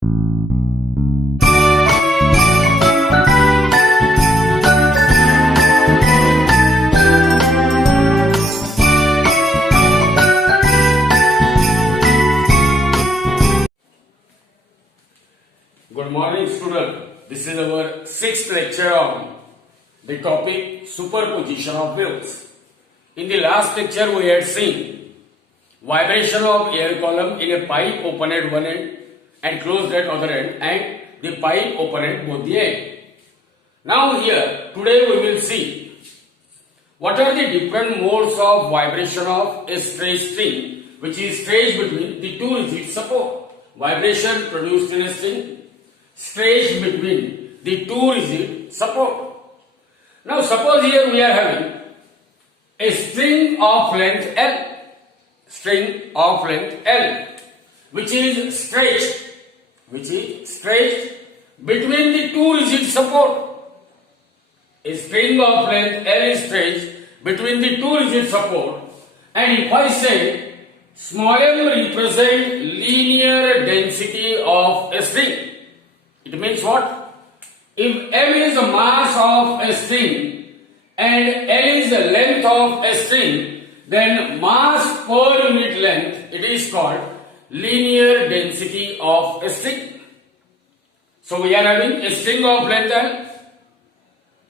Good morning, student. This is our sixth lecture on the topic superposition of waves. In the last lecture, we had seen vibration of air column in a pipe open at one end and closed at other end, and the pipe open at both the end. Now here, today we will see what are the different modes of vibration of a stretched string, which is stretched between the two rigid support. Vibration produced in a string stretched between the two rigid support. Now suppose here we are having a string of length L, which is stretched between the two rigid support. A string of length L is stretched between the two rigid support, and if I say small m represent linear density of a string, it means what? If m is the mass of a string and L is the length of a string, then mass per unit length, it is called linear density of a string. So we are having a string of length L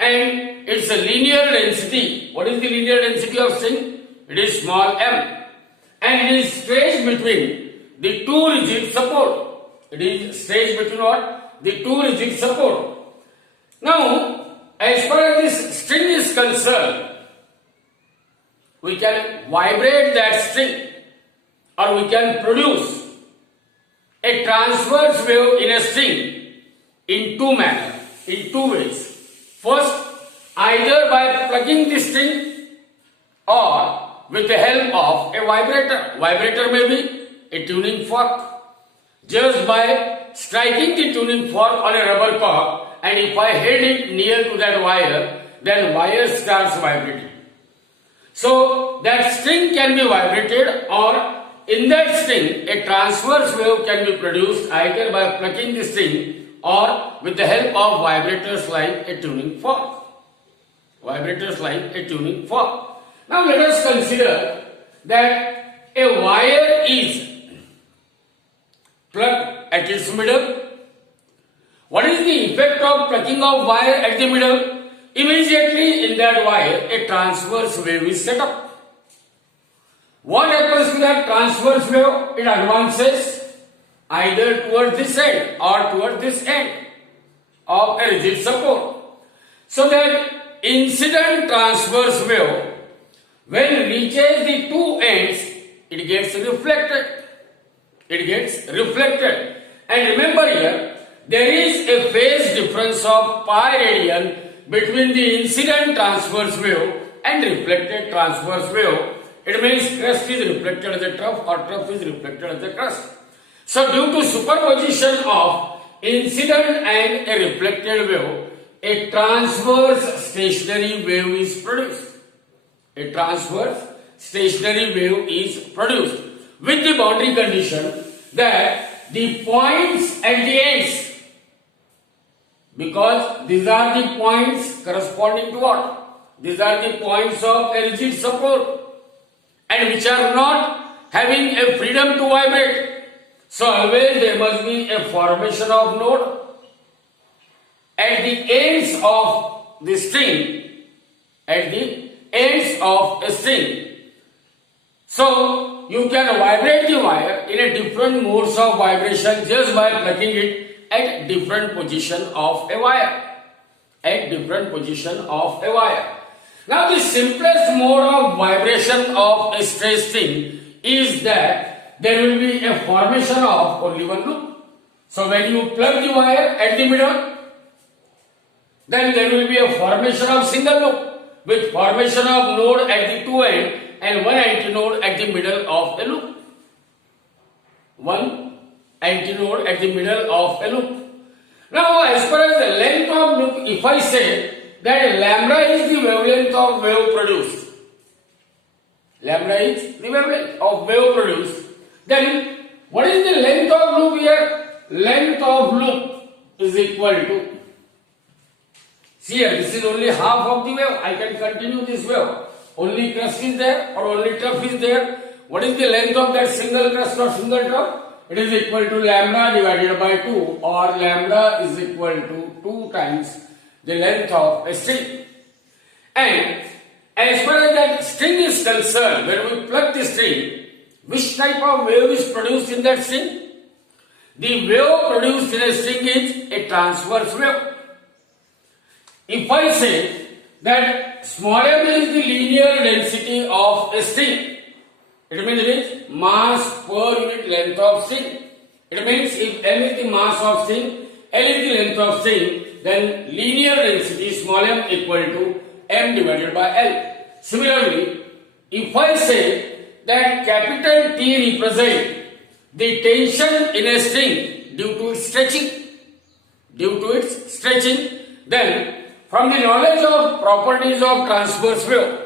and its a linear density. What is the linear density of string? It is small m, and it is stretched between the two rigid support. It is stretched between what? The two rigid support. Now, as far as this string is concerned, we can vibrate that string, or we can produce a transverse wave in a string in two ways. First, either by plugging the string or with the help of a vibrator. Vibrator may be a tuning fork. Just by striking the tuning fork on a rubber cork, and if I held it near to that wire, then wire starts vibrating. So that string can be vibrated, or in that string a transverse wave can be produced either by plucking the string or with the help of vibrators like a tuning fork. Now let us consider that a wire is plugged at its middle. What is the effect of plugging of wire at the middle? Immediately in that wire a transverse wave is set up. What happens to that transverse wave? It advances either towards this end or towards this end of a rigid support. So that incident transverse wave, when it reaches the two ends, it gets reflected. And remember here, there is a phase difference of pi radian between the incident transverse wave and reflected transverse wave. It means crest is reflected as a trough, or trough is reflected as a crest. So due to superposition of incident and a reflected wave, a transverse stationary wave is produced. With the boundary condition that the points at the ends, because these are the points corresponding to what? These are the points of a rigid support, and which are not having a freedom to vibrate. So always there must be a formation of node at the ends of the string, So you can vibrate the wire in a different modes of vibration just by plugging it at different position of a wire. Now the simplest mode of vibration of a stretched string is that there will be a formation of only one loop. So when you plug the wire at the middle, then there will be a formation of single loop with formation of node at the two ends and one antinode at the middle of the loop. Now as far as the length of loop, if I say that lambda is the wavelength of wave produced, then what is the length of loop here? length of loop is equal to, see here, this is only half of the wave. I can continue this wave. Only crest is there or only trough is there. What is the length of that single crest or single trough? It is equal to lambda divided by 2, or lambda is equal to 2 times the length of a string. And as far as that string is concerned, when we plug the string, which type of wave is produced in that string? The wave produced in a string is a transverse wave. If I say that small m is the linear density of a string, it means it is mass per unit length of string. It means if m is the mass of string, L is the length of string, then linear density small m equal to m divided by L. Similarly, if I say that capital T represents the tension in a string due to its stretching, then from the knowledge of properties of transverse wave,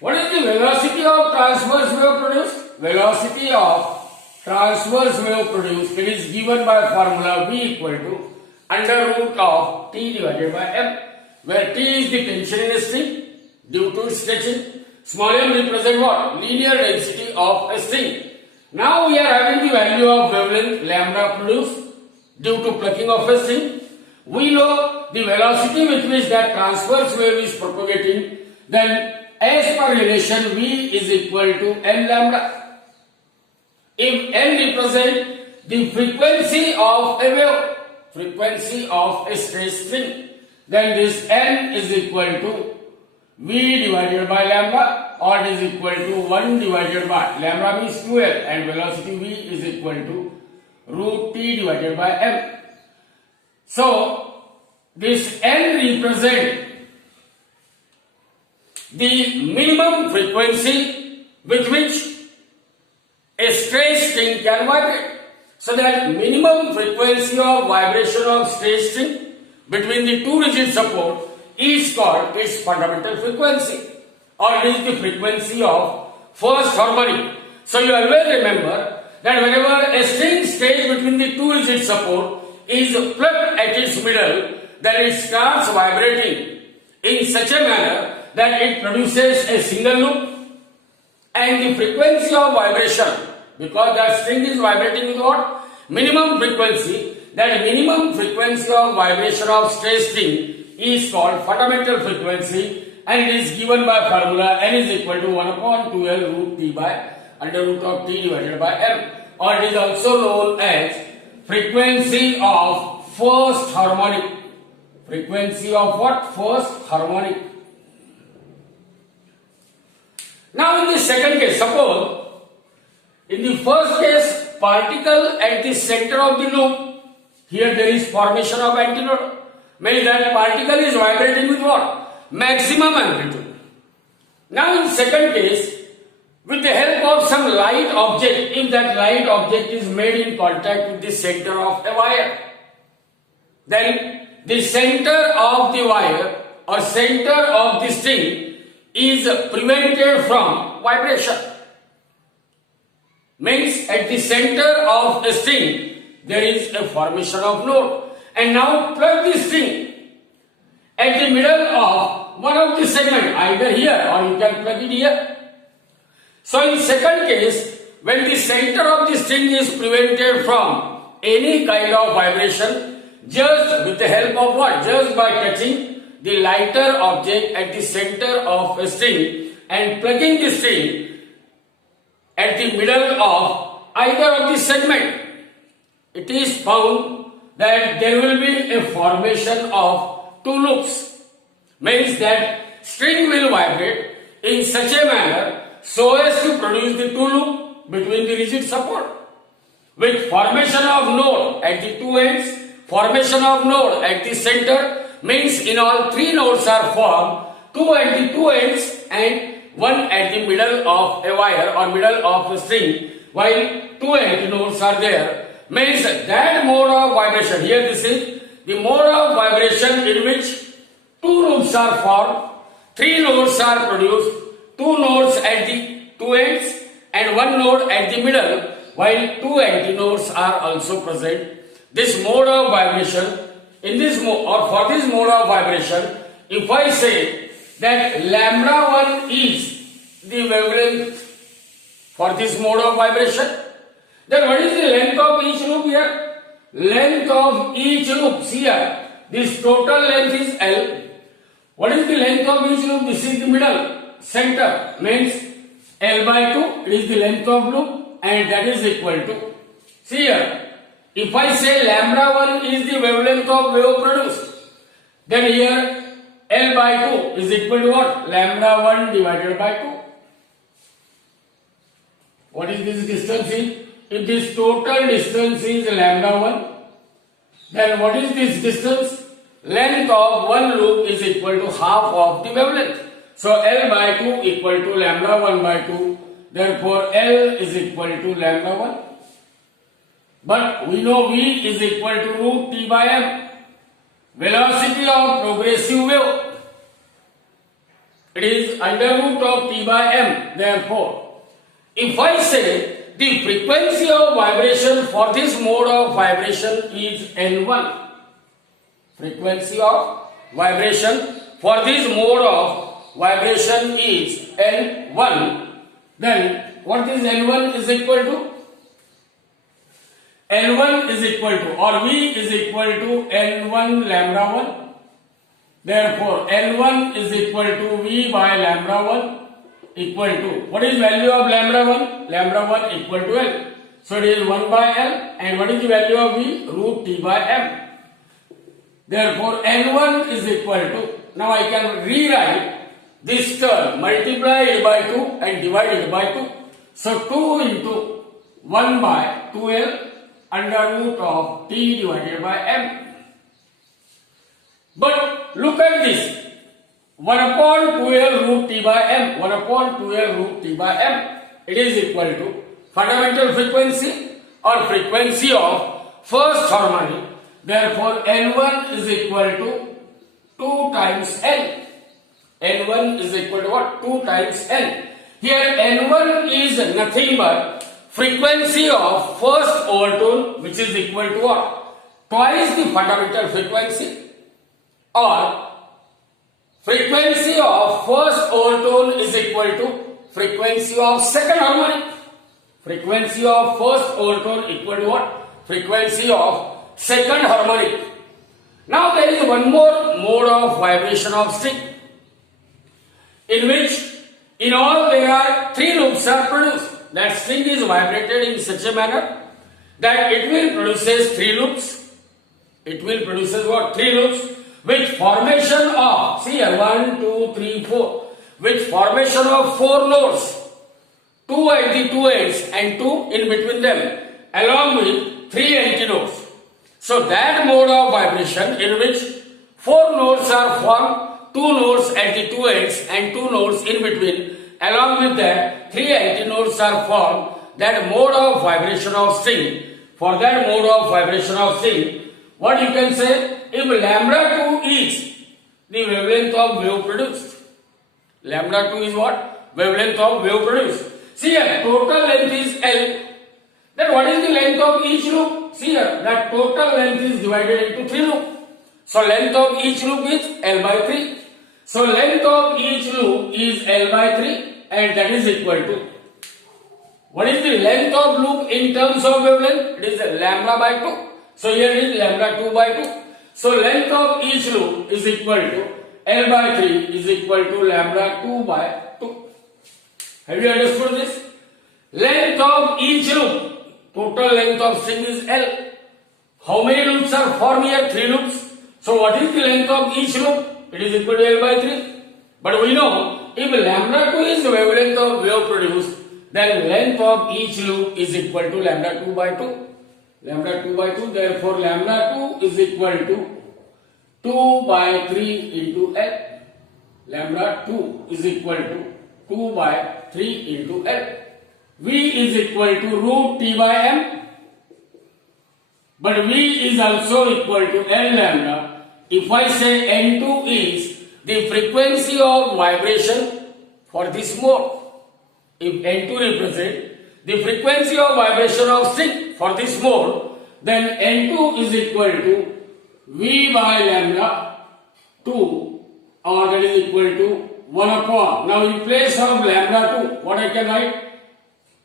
what is the velocity of transverse wave produced? Velocity of transverse wave produced, it is given by formula V equal to under root of T divided by M, where T is the tension in a string due to its stretching. Small m represent what? Linear density of a string. Now we are having the value of wavelength lambda produced due to plucking of a string. We know the velocity with which that transverse wave is propagating, then as per relation V is equal to n lambda. If n represents the frequency of a wave, frequency of a straight string, then this n is equal to V divided by lambda, or it is equal to 1 divided by lambda means 2L, and velocity V is equal to root T divided by M. So this n represents the minimum frequency with which a straight string can vibrate. So that minimum frequency of vibration of straight string between the two rigid support is called its fundamental frequency, or it is the frequency of first harmony. So you always remember that whenever a string stays between the two rigid support is plucked at its middle, then it starts vibrating in such a manner that it produces a single loop, and the frequency of vibration, because that string is vibrating with what? Minimum frequency, that minimum frequency of vibration of straight string is called fundamental frequency, and it is given by formula n is equal to 1 upon 2L root T by under root of T divided by M, or it is also known as frequency of first harmonic. Frequency of what? First harmonic. Now in the second case, suppose in the first case particle at the center of the loop, here there is formation of antinode, means that particle is vibrating with what? Maximum amplitude. Now in second case, with the help of some light object, if that light object is made in contact with the center of a wire, then the center of the wire or center of the string is prevented from vibration. Means at the center of a string there is a formation of node, and now plug the string at the middle of one of the segment, either here or you can plug it here. So in second case, when the center of the string is prevented from any kind of vibration, just with the help of what? Just by touching the lighter object at the center of a string and plugging the string at the middle of either of the segment, it is found that there will be a formation of two loops. Means that string will vibrate in such a manner so as to produce the two loop between the rigid support, with formation of node at the two ends, formation of node at the center, means in all three nodes are formed, two at the two ends and one at the middle of a wire or middle of a string, while two empty nodes are there, means that mode of vibration, here this is the mode of vibration in which two loops are formed, three nodes are produced, two nodes at the two ends and one node at the middle, while two antinodes are also present. this mode of vibration, in this mode or for this mode of vibration, if I say that lambda 1 is the wavelength for this mode of vibration, then what is the length of each loop here? Length of each loop, see here, this total length is L. What is the length of each loop? This is the middle, center, means L by 2, it is the length of loop, and that is equal to, see here, if I say lambda 1 is the wavelength of wave produced, then here L by 2 is equal to what? Lambda 1 divided by 2. What is this distance is? If this total distance is lambda 1, then what is this distance? Length of one loop is equal to half of the wavelength. So L by 2 equal to lambda 1 by 2. Therefore L is equal to lambda 1. But we know V is equal to root T by M. Velocity of progressive wave. It is under root of T by M. Therefore, if I say the frequency of vibration for this mode of vibration is N1. Frequency of vibration for this mode of vibration is N1. Then what is N1 is equal to? N1 is equal to, or V is equal to N1 lambda 1. Therefore N1 is equal to V by lambda 1 equal to, what is value of lambda 1? Lambda 1 equal to L. So it is 1 by L, and what is the value of V? Root T by M. Therefore N1 is equal to, now I can rewrite this term, multiply it by 2 and divide it by 2. So 2 into 1 by 2L under root of T divided by M. But look at this, 1 upon 2L root T by M, 1 upon 2L root T by M, it is equal to fundamental frequency or frequency of first harmonic. Therefore N1 is equal to 2 times L. N1 is equal to what? 2 times L. Here N1 is nothing but frequency of first overtone, which is equal to what? Twice the fundamental frequency, or frequency of first overtone is equal to frequency of second harmonic. Frequency of first overtone equal to what? Frequency of second harmonic. Now there is one more mode of vibration of string, in which in all there are 3 loops are produced. That string is vibrated in such a manner that it will produces 3 loops. It will produces what? 3 loops, with formation of, see here, 1, 2, 3, 4, with formation of 4 nodes, 2 at the 2 ends and 2 in between them, along with 3 antinodes. So that mode of vibration in which 4 nodes are formed, 2 nodes at the 2 ends and 2 nodes in between, along with that 3 antinodes are formed, that mode of vibration of string. For that mode of vibration of string, what you can say, if lambda 2 is the wavelength of wave produced. Lambda 2 is what? Wavelength of wave produced. See here, total length is L. Then what is the length of each loop? See here, that total length is divided into 3 loops. So length of each loop is L by 3. So length of each loop is L by 3, and that is equal to, what is the length of loop in terms of wavelength? It is lambda by 2. So here it is lambda 2 by 2. So length of each loop is equal to L by 3 is equal to lambda 2 by 2. Have you understood this? Length of each loop, total length of string is L. How many loops are formed here? 3 loops. So what is the length of each loop? It is equal to L by 3. But we know if lambda 2 is the wavelength of wave produced, then length of each loop is equal to lambda 2 by 2. Lambda 2 by 2, therefore lambda 2 is equal to 2 by 3 into L. Lambda 2 is equal to 2 by 3 into L. V is equal to root T by M. But V is also equal to L lambda. If I say N2 is the frequency of vibration for this mode, if N2 represents the frequency of vibration of string for this mode, then N2 is equal to V by lambda 2, or that is equal to 1 upon. Now in place of lambda 2, what I can write?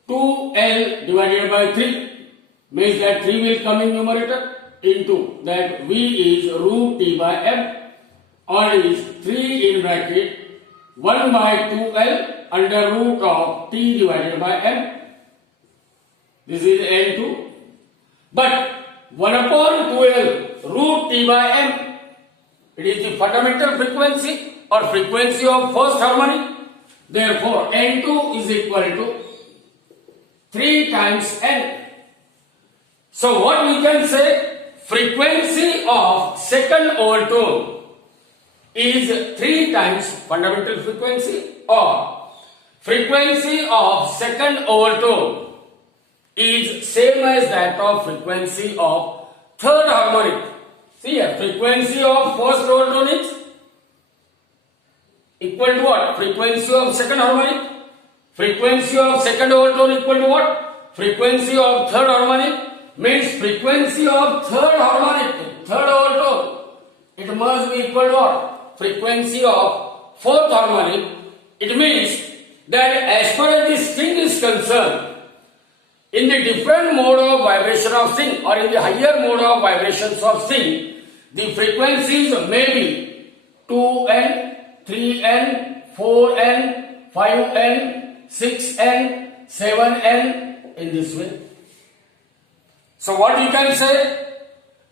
2L divided by 3, means that 3 will come in numerator, into that V is root T by M, or is 3 in bracket 1 by 2L under root of T divided by M. This is N2. But 1 upon 2L root T by M, it is the fundamental frequency or frequency of first harmonic. Therefore, N2 is equal to 3 times N. So what we can say? Frequency of second overtone is 3 times fundamental frequency, or frequency of second overtone is same as that of frequency of third harmonic. See here, frequency of first overtone is equal to what? Frequency of second harmonic. Frequency of second overtone equal to what? Frequency of third harmonic. Means frequency of third harmonic, third overtone, it must be equal to what? Frequency of fourth harmonic. It means that as far as the string is concerned, in the different mode of vibration of string, or in the higher mode of vibrations of string, the frequencies may be 2N, 3N, 4N, 5N, 6N, 7N, in this way. So what you can say,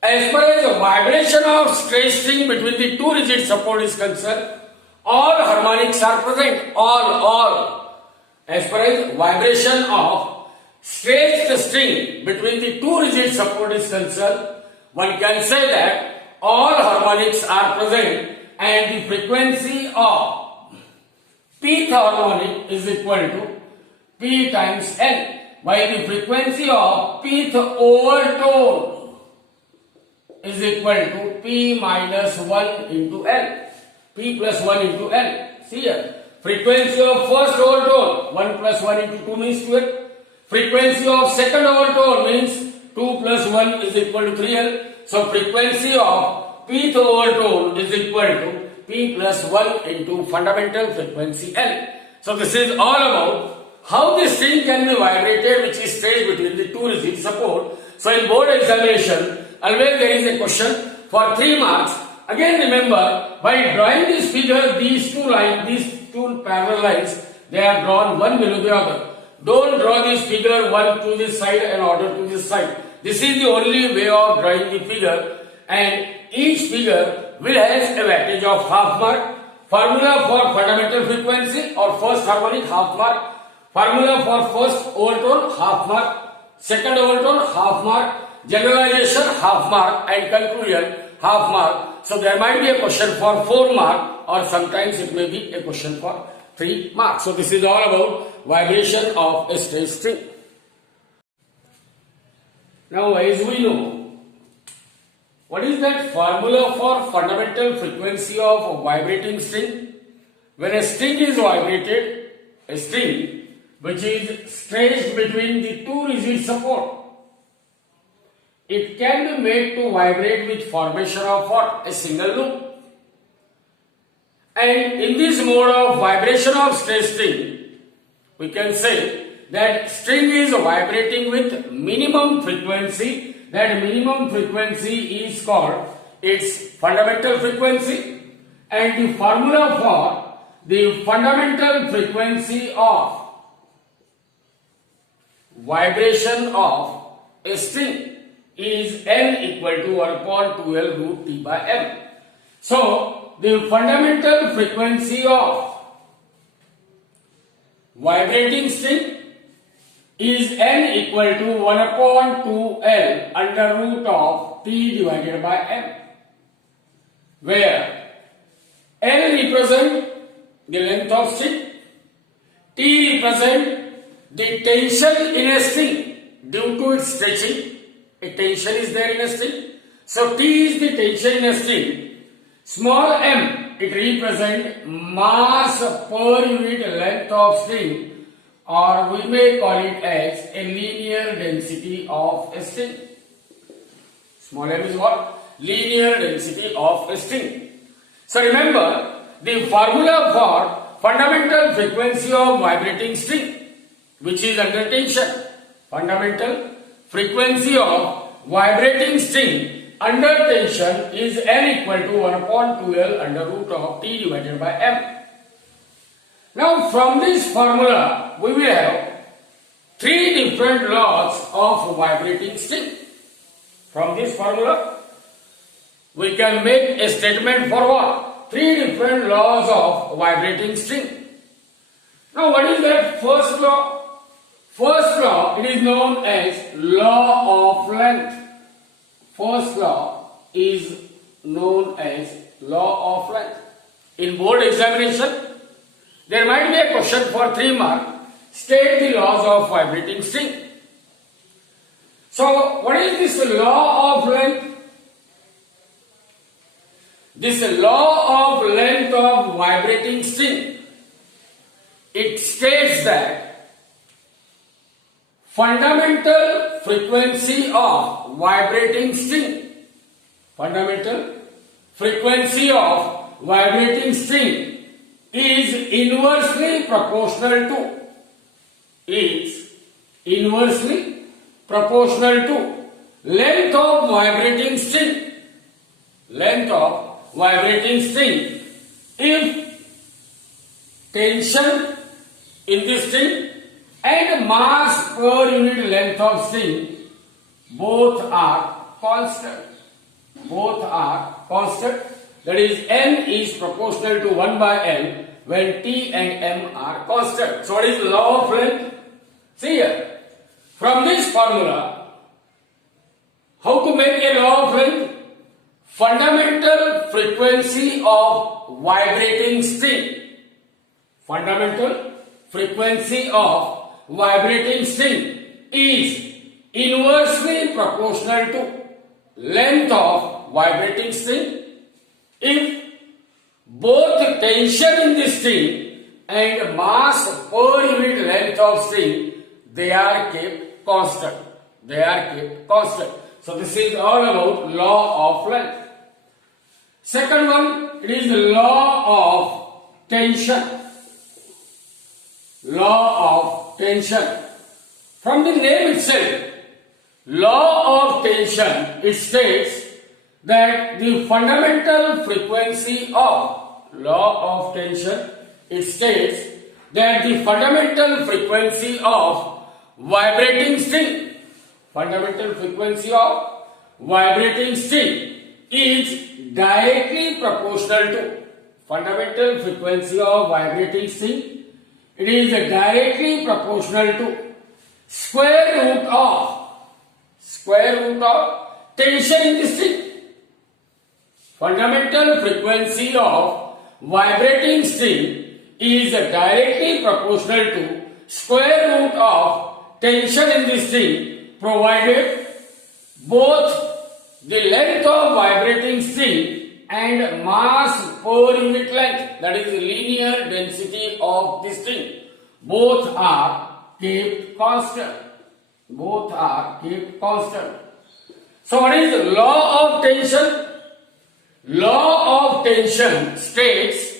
as far as the vibration of straight string between the two rigid support is concerned, all harmonics are present, all. As far as vibration of straight string between the two rigid support is concerned, one can say that all harmonics are present, and the frequency of pth harmonic is equal to P times N. While the frequency of pth overtone is equal to P minus 1 into L. P plus 1 into L. See here. Frequency of first overtone, 1 plus 1 into 2 means 12. Frequency of second overtone means 2 plus 1 is equal to 3L. So frequency of pth overtone is equal to P plus 1 into fundamental frequency L. So this is all about how the string can be vibrated, which is stayed between the two rigid support. So in board examination, always there is a question for 3 marks. Again remember, by drawing this figure, these two lines, these two parallel lines, they are drawn one below the other. Don't draw this figure one to this side and other to this side. This is the only way of drawing the figure, and each figure will have a weightage of half mark. Formula for fundamental frequency or first harmonic, half mark. Formula for first overtone, half mark. Second overtone, half mark. Generalization, half mark. And conclusion, half mark. So there might be a question for 4 mark, or sometimes it may be a question for 3 marks. So this is all about vibration of a straight string. Now as we know, what is that formula for fundamental frequency of a vibrating string? When a string is vibrated, a string which is stretched between the two rigid support, it can be made to vibrate with formation of what? A single loop. And in this mode of vibration of straight string, we can say that string is vibrating with minimum frequency. That minimum frequency is called its fundamental frequency, and the formula for the fundamental frequency of vibration of a string is N equal to 1 upon 2L root T by M. So the fundamental frequency of vibrating string is N equal to 1 upon 2L under root of T divided by M, where L represents the length of string, T represents the tension in a string due to its stretching. A tension is there in a string. So T is the tension in a string. Small m, it represents mass per unit length of string, or we may call it as a linear density of a string. Small m is what? Linear density of a string. So remember the formula for fundamental frequency of vibrating string, which is under tension. Fundamental frequency of vibrating string under tension is n equal to 1 upon 2L under root of T divided by M. Now from this formula we will have three different laws of vibrating string. From this formula we can make a statement for what? Three different laws of vibrating string. Now what is that first law? First law, it is known as law of length. First law is known as law of length. In board examination, there might be a question for 3 marks. State the laws of vibrating string. So, what is this law of length? This law of length of vibrating string, it states that fundamental frequency of vibrating string, fundamental frequency of vibrating string is inversely proportional to length of vibrating string. Length of vibrating string. If tension in this string and mass per unit length of string both are constant. That is, n is proportional to 1 by L when T and M are constant. So what is the law of length? See here, from this formula, how to make a law of length? Fundamental frequency of vibrating string. Fundamental frequency of vibrating string is inversely proportional to length of vibrating string if both tension in the string and mass per unit length of string, they are kept constant. So this is all about law of length. Second one, it is the law of tension. Law of tension. From the name itself, law of tension, it states that the fundamental frequency of law of tension, it states that the fundamental frequency of vibrating string, fundamental frequency of vibrating string is directly proportional to fundamental frequency of vibrating string. It is directly proportional to square root of tension in the string. Fundamental frequency of vibrating string is directly proportional to square root of tension in the string, provided both the length of vibrating string and mass per unit length, that is linear density of the string, both are kept constant. So what is the law of tension? Law of tension states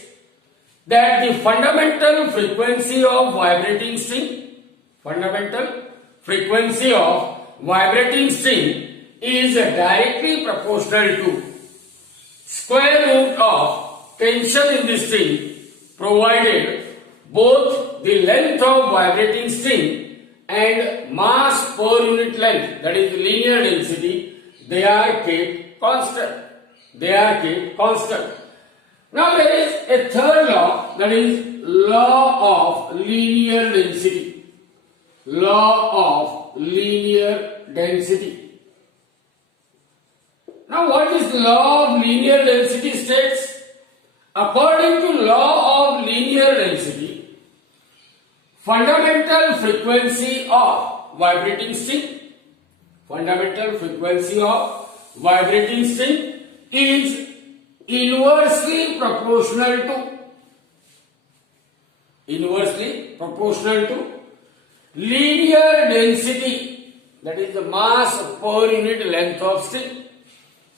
that the fundamental frequency of vibrating string, is directly proportional to square root of tension in the string, provided both the length of vibrating string and mass per unit length, that is linear density, they are kept constant. Now there is a third law, that is law of linear density. Now what is law of linear density states? According to law of linear density, fundamental frequency of vibrating string is inversely proportional to linear density, that is the mass per unit length of string.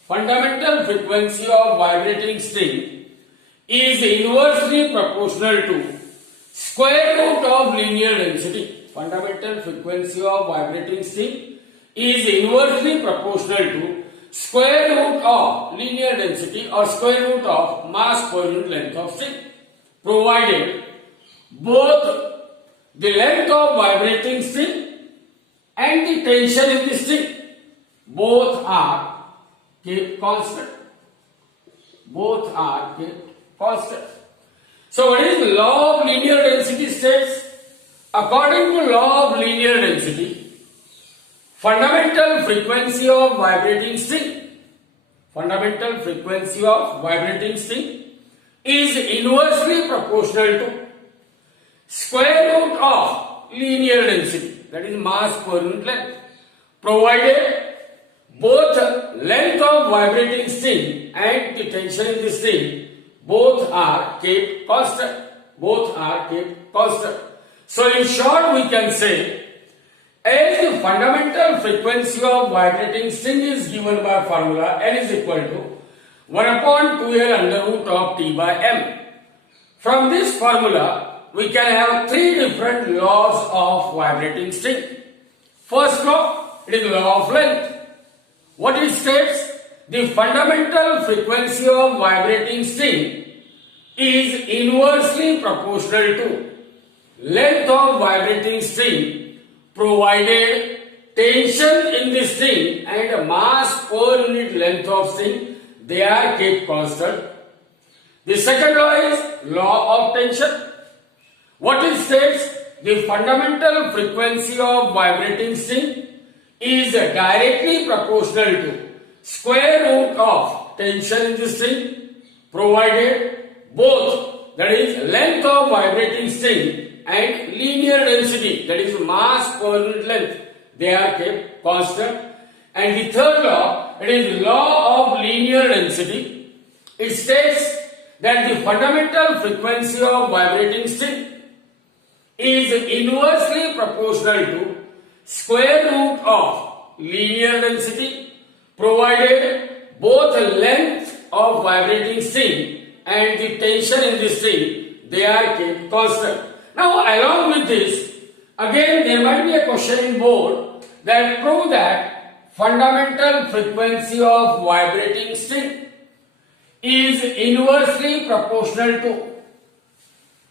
fundamental frequency of vibrating string is inversely proportional to square root of linear density. Fundamental frequency of vibrating string is inversely proportional to square root of linear density or square root of mass per unit length of string, provided both the length of vibrating string and the tension in the string both are kept constant. Both are kept constant. So what is the law of linear density states? According to law of linear density, fundamental frequency of vibrating string is inversely proportional to square root of linear density, that is mass per unit length, provided both length of vibrating string and the tension in the string both are kept constant. So in short we can say, as the fundamental frequency of vibrating string is given by formula L is equal to 1 upon 2L under root of T by M. From this formula we can have three different laws of vibrating string. First law, it is the law of length. What it states? The fundamental frequency of vibrating string is inversely proportional to length of vibrating string provided tension in the string and mass per unit length of string they are kept constant. The second law is law of tension. What it states? The fundamental frequency of vibrating string is directly proportional to square root of tension in the string provided both, that is length of vibrating string and linear density, that is mass per unit length, they are kept constant. And the third law, it is law of linear density. It states that the fundamental frequency of vibrating string is inversely proportional to square root of linear density provided both the length of vibrating string and the tension in the string they are kept constant. Now along with this, again there might be a question in board that prove that fundamental frequency of vibrating string is inversely proportional to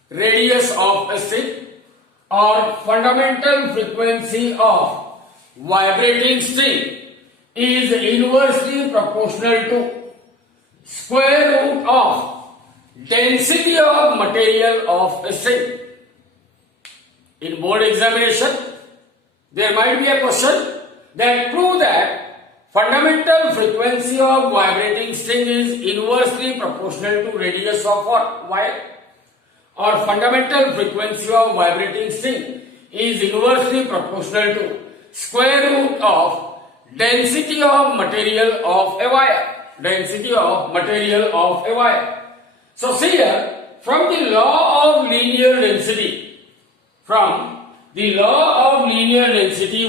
radius of a string, or fundamental frequency of vibrating string is inversely proportional to square root of density of material of a string. In board examination, there might be a question that prove that fundamental frequency of vibrating string is inversely proportional to radius of what? Wire. Or fundamental frequency of vibrating string is inversely proportional to square root of density of material of a wire. So see here, from the law of linear density,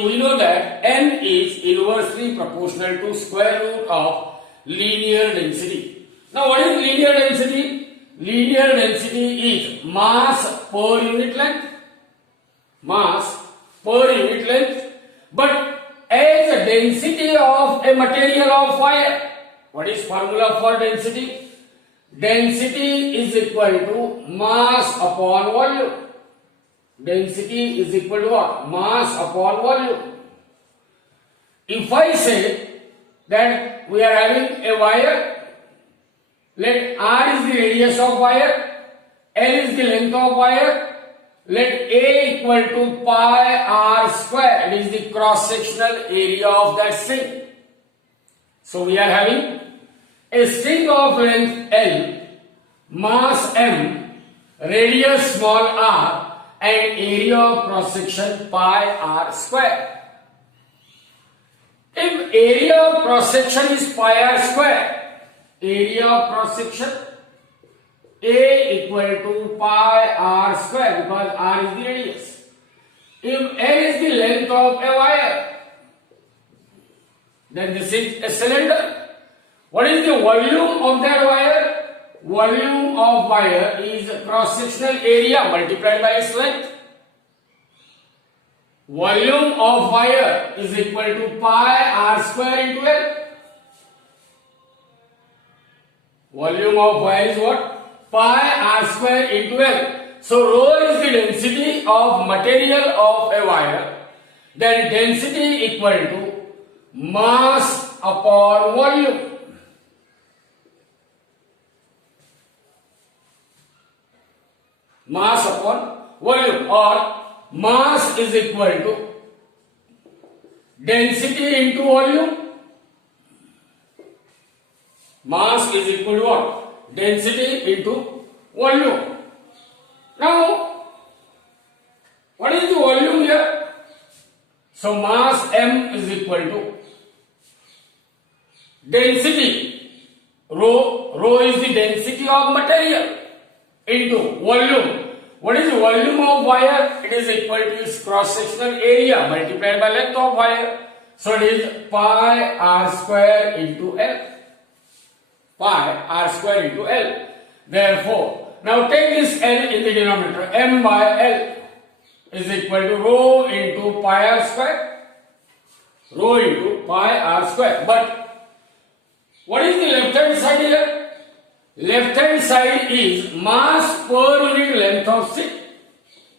we know that n is inversely proportional to square root of linear density. Now what is linear density? Linear density is mass per unit length. But as the density of a material of wire, what is formula for density? Density is equal to mass upon volume. Density is equal to what? Mass upon volume. If I say that we are having a wire, let R is the radius of wire, L is the length of wire, let A equal to pi R square, it is the cross-sectional area of that string. So we are having a string of length L, mass M, radius small r, and area of cross-section pi R square. If area of cross-section is pi R square, area of cross-section A equal to pi R square, because R is the radius. If L is the length of a wire, then this is a cylinder. What is the volume of that wire? Volume of wire is cross-sectional area multiplied by its length. Volume of wire is equal to pi r square into L. Volume of wire is what? Pi r square into L. So rho is the density of material of a wire. Then density equal to mass upon volume. Mass upon volume, or mass is equal to density into volume. Mass is equal to what? Density into volume. Now, what is the volume here? So mass m is equal to density, rho is the density of material, into volume. What is the volume of wire? It is equal to its cross-sectional area multiplied by length of wire. So it is pi r square into L. Pi r square into L. Therefore, now take this L in the denominator. M by L is equal to rho into pi r square. Rho into pi r square. But what is the left hand side here? Left hand side is mass per unit length of string.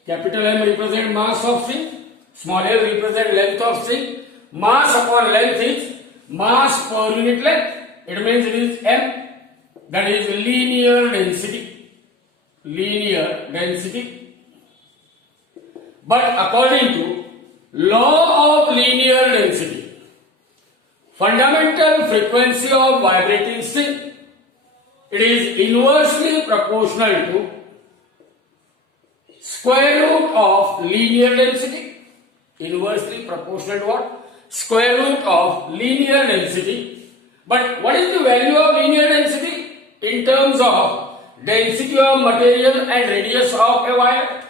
Capital M represents mass of string. Small l represents length of string. Mass upon length is mass per unit length. It means it is M. That is linear density. Linear density. But according to law of linear density, fundamental frequency of vibrating string, it is inversely proportional to square root of linear density. Inversely proportional to what? Square root of linear density. But what is the value of linear density? In terms of density of material and radius of a wire.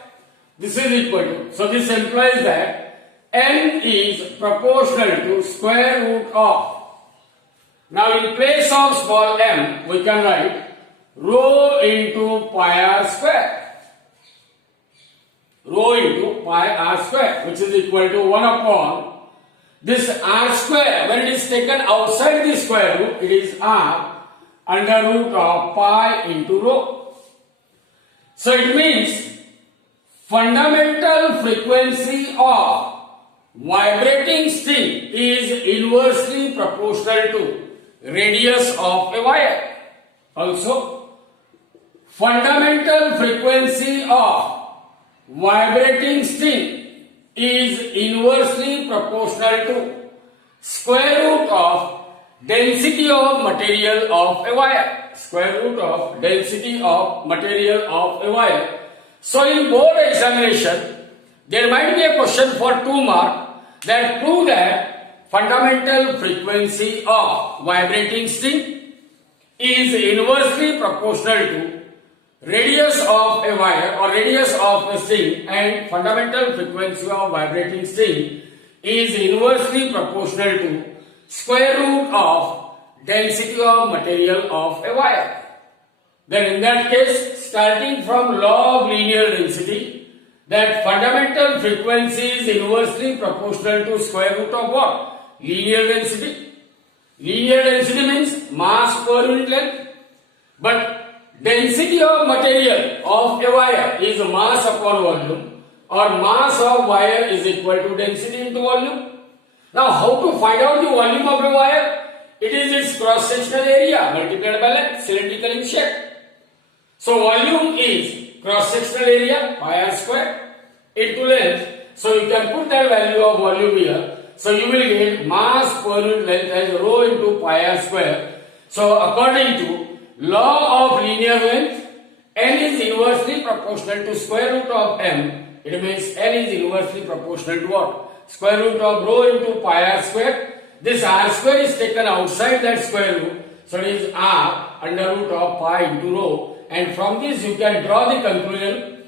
This is equal to. So this implies that n is proportional to square root of. Now in place of small m, we can write rho into pi r square. Rho into pi r square, which is equal to 1 upon this r square. When it is taken outside the square root, it is r under root of pi into rho. So it means fundamental frequency of vibrating string is inversely proportional to radius of a wire. Also, fundamental frequency of vibrating string is inversely proportional to square root of density of material of a wire. Square root of density of material of a wire. So in board examination, there might be a question for 2 marks that prove that fundamental frequency of vibrating string is inversely proportional to radius of a wire or radius of a string, and fundamental frequency of vibrating string is inversely proportional to square root of density of material of a wire. Then in that case, starting from law of linear density, that fundamental frequency is inversely proportional to square root of what? Linear density. Linear density means mass per unit length. But density of material of a wire is mass upon volume, or mass of wire is equal to density into volume. Now how to find out the volume of a wire? It is its cross-sectional area multiplied by length, cylindrical in shape. So volume is cross-sectional area pi r square into length. So you can put that value of volume here. So you will get mass per unit length as rho into pi r square. So according to law of linear length, n is inversely proportional to square root of m. It means n is inversely proportional to what? Square root of rho into pi r square. This r square is taken outside that square root. So it is r under root of pi into rho. And from this you can draw the conclusion.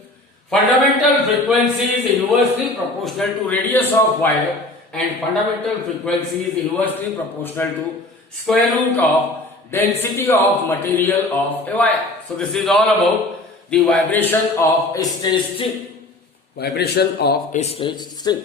Fundamental frequency is inversely proportional to radius of wire, and fundamental frequency is inversely proportional to square root of density of material of a wire. So this is all about the vibration of a straight string. Vibration of a straight string.